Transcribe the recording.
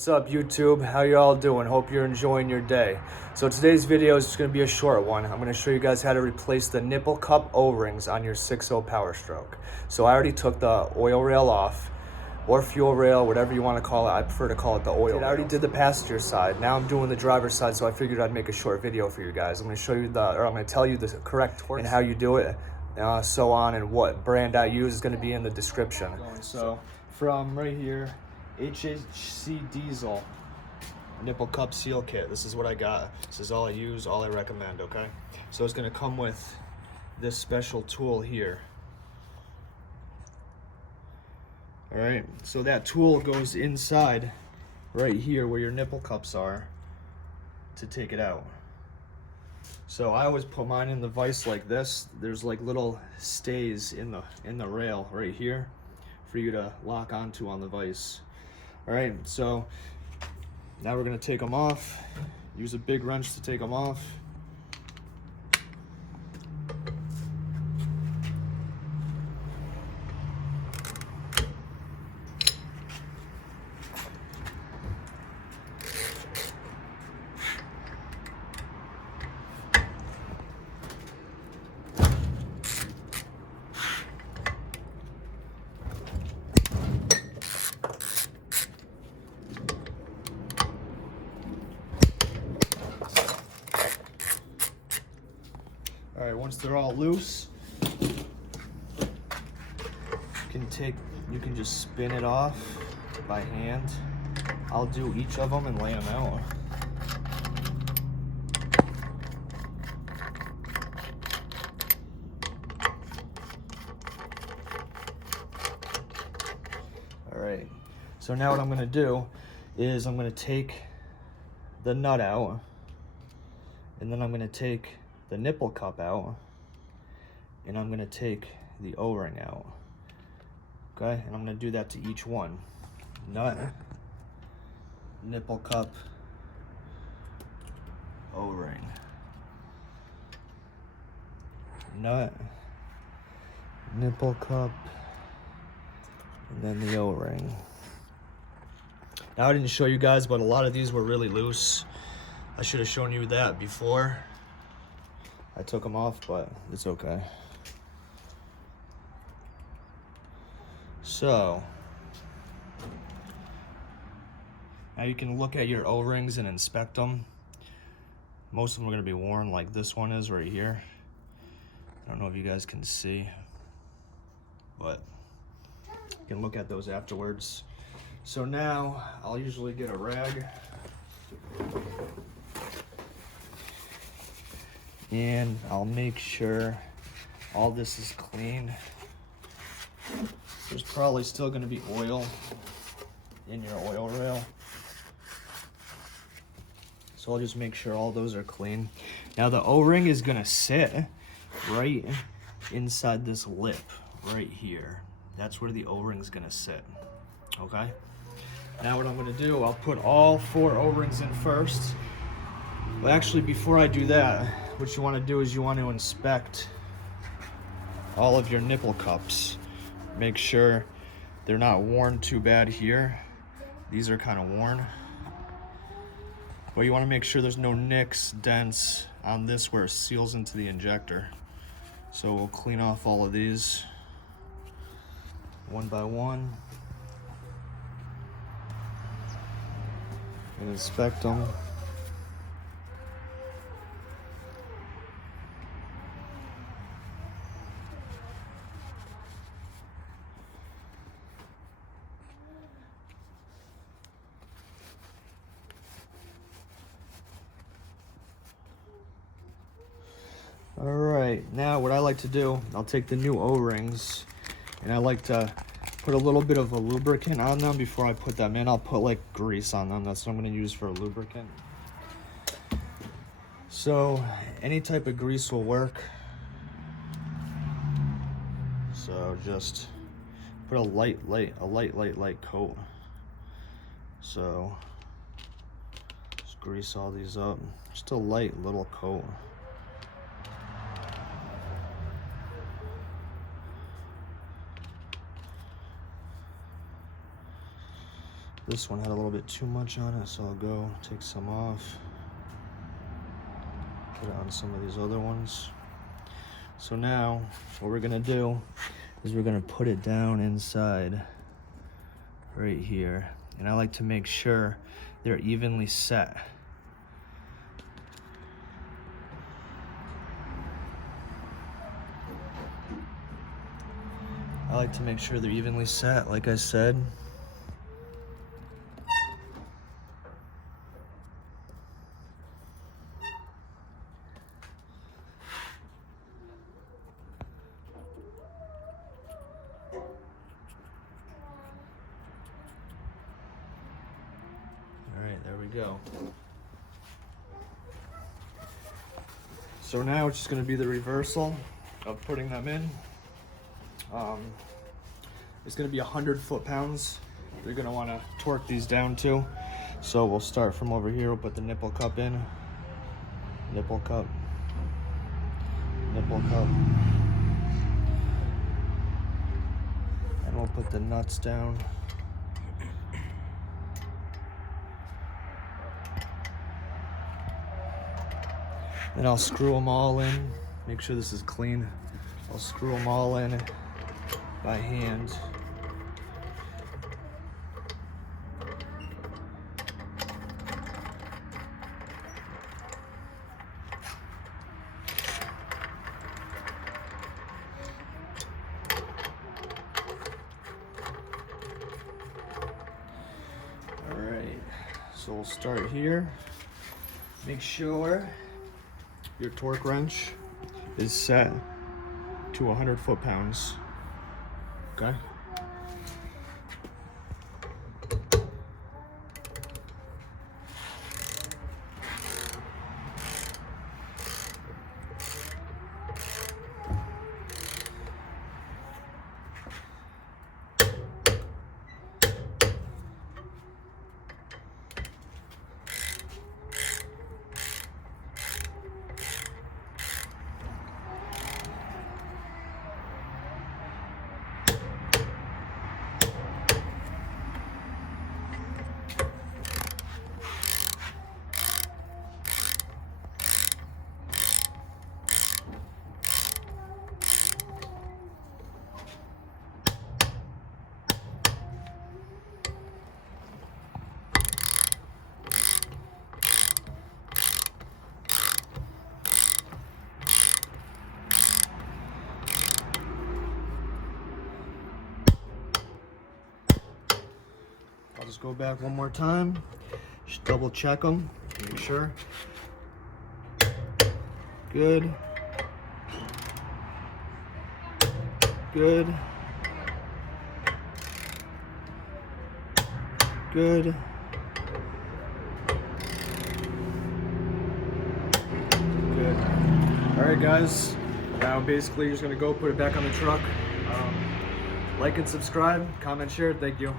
What's up, YouTube? How you all doing? Hope you're enjoying your day. So today's video is just going to be a short one. I'm going to show you guys how to replace the nipple cup O-rings on your 6.0 Powerstroke. So I already took the oil rail off, or fuel rail, whatever you want to call it. I prefer to call it the oil rail. I already did the passenger side. Now I'm doing the driver's side, so I figured I'd make a short video for you guys. I'm going to show you I'm going to tell you the correct torque and how you do it, so on, and what brand I use is going to be in the description. So from right here, HHC-Diesel nipple cup seal kit. This is what I got. This is all I use, all I recommend, okay? So it's gonna come with this special tool here. All right, so that tool goes inside right here where your nipple cups are to take it out. So I always put mine in the vise like this. There's like little stays in the rail right here for you to lock onto on the vise. All right, so now we're gonna take them off. Use a big wrench to take them off. All right, once they're all loose, you can just spin it off by hand. I'll do each of them and lay them out. All right, so now what I'm gonna do is I'm gonna take the nut out, and then I'm gonna take the nipple cup out, and I'm gonna take the O-ring out. Okay, and I'm gonna do that to each one. Nut, nipple cup, O-ring. Nut, nipple cup, and then the O-ring. Now I didn't show you guys, but a lot of these were really loose. I should have shown you that before I took them off, but it's okay. So now you can look at your O-rings and inspect them. Most of them are going to be worn, like this one is right here. I don't know if you guys can see, but you can look at those afterwards. So now I'll usually get a rag and I'll make sure all this is clean. There's probably still going to be oil in your oil rail, so I'll just make sure all those are clean. Now the O-ring is going to sit right inside this lip right here. That's where the O-ring is going to sit. Okay, now what I'm going to do, I'll put all 4 O-rings in first. Well, actually, before I do that, what you want to do is you want to inspect all of your nipple cups. Make sure they're not worn too bad here. These are kind of worn. But you want to make sure there's no nicks, dents on this where it seals into the injector. So we'll clean off all of these one by one and inspect them. All right, now what I like to do, I'll take the new O-rings and I like to put a little bit of a lubricant on them before I put them in. I'll put like grease on them. That's what I'm going to use for a lubricant. So any type of grease will work. So just put a light coat. So just grease all these up. Just a light little coat. This one had a little bit too much on it, so I'll go take some off. Put it on some of these other ones. So now, what we're gonna do is we're gonna put it down inside right here. And I like to make sure they're evenly set. I like to make sure they're evenly set, like I said. All right, there we go. So now it's just going to be the reversal of putting them in. It's going to be 100 foot-pounds. You're going to want to torque these down too. So we'll start from over here. We'll put the nipple cup in. Nipple cup. Nipple cup. And we'll put the nuts down. Then I'll screw them all in. Make sure this is clean. I'll screw them all in by hand. All right, so we'll start here. Make sure your torque wrench is set to 100 foot-pounds. Okay. I'll just go back one more time, just double check them, make sure. Good. Good. Good. Good. All right, guys. Now basically you're just gonna go put it back on the truck. Like and subscribe, comment, share. Thank you.